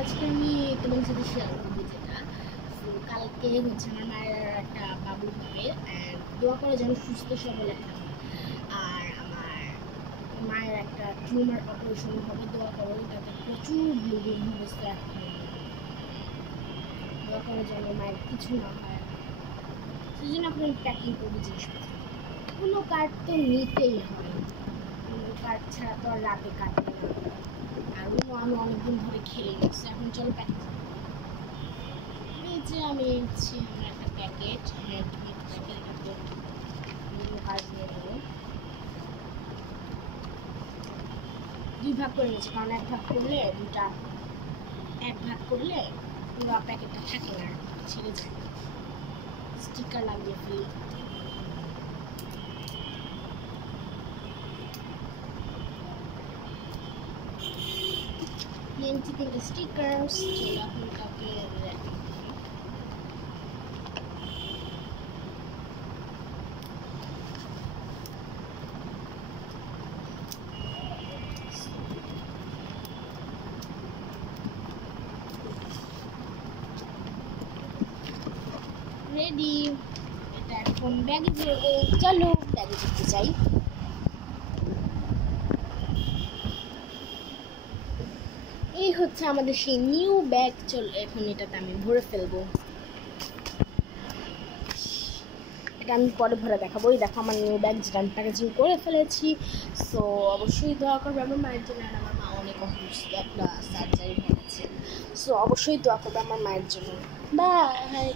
আজকে আমি তোমার সাথে শেয়ার করবো যেটা কালকে হচ্ছে আমার মায়ের একটা বাবু হবে অ্যান্ড দোয়া করে যেন সুস্থ সবল একটা হয়। আর আমার মায়ের একটা টিউমার অপারেশন হবে, দোয়া করো যাতে প্রচুর ব্লিডিং হবে, দোয়া করে যেন মায়ের কিছু না হয়। সেই জন্য আপনার প্যাকিং করবো জিনিসপত্র। কোনো কার্ড তো নিতেই হয়, কোনো কার্ড ছাড়া তো আর রাতে কাটবে না। আর আমি অনেকদিন ধরে খেলে নিচ্ছি, এখন চলো প্যাকেট যে আমি হচ্ছে আমার একটা প্যাকেট কাজ দিয়ে দেবো। দুই ভাগ করে নিচ্ছি, কারণ এক ভাগ করলে এক ভাগ করলে পুরো প্যাকেটটা থাকে না, ছিঁড়ে যায়। স্টিকার লাগিয়ে ফেলি। তিনটে স্টিকার্স চলো এখন কাউকে রেডি। এটা এখন ব্যাগে ভরবো, চলো ব্যাগে ভরতে চাই। এই হচ্ছে আমাদের সেই নিউ ব্যাগ, চলো এখন এটাতে আমি ভরে ফেলবো। এটা আমি পরে ভরে দেখাবো। এই দেখো আমার নিউ ব্যাগ, যেটা আমি প্যাকেজিং করে ফেলেছি। সো অবশ্যই দোয়া করবে আমার মায়ের জন্য। আর আমার মা অনেক অসুস্থ, একটা সার্জারি হয়ে গেছে। সো অবশ্যই দোয়া করবে আমার মায়ের জন্য। বাই।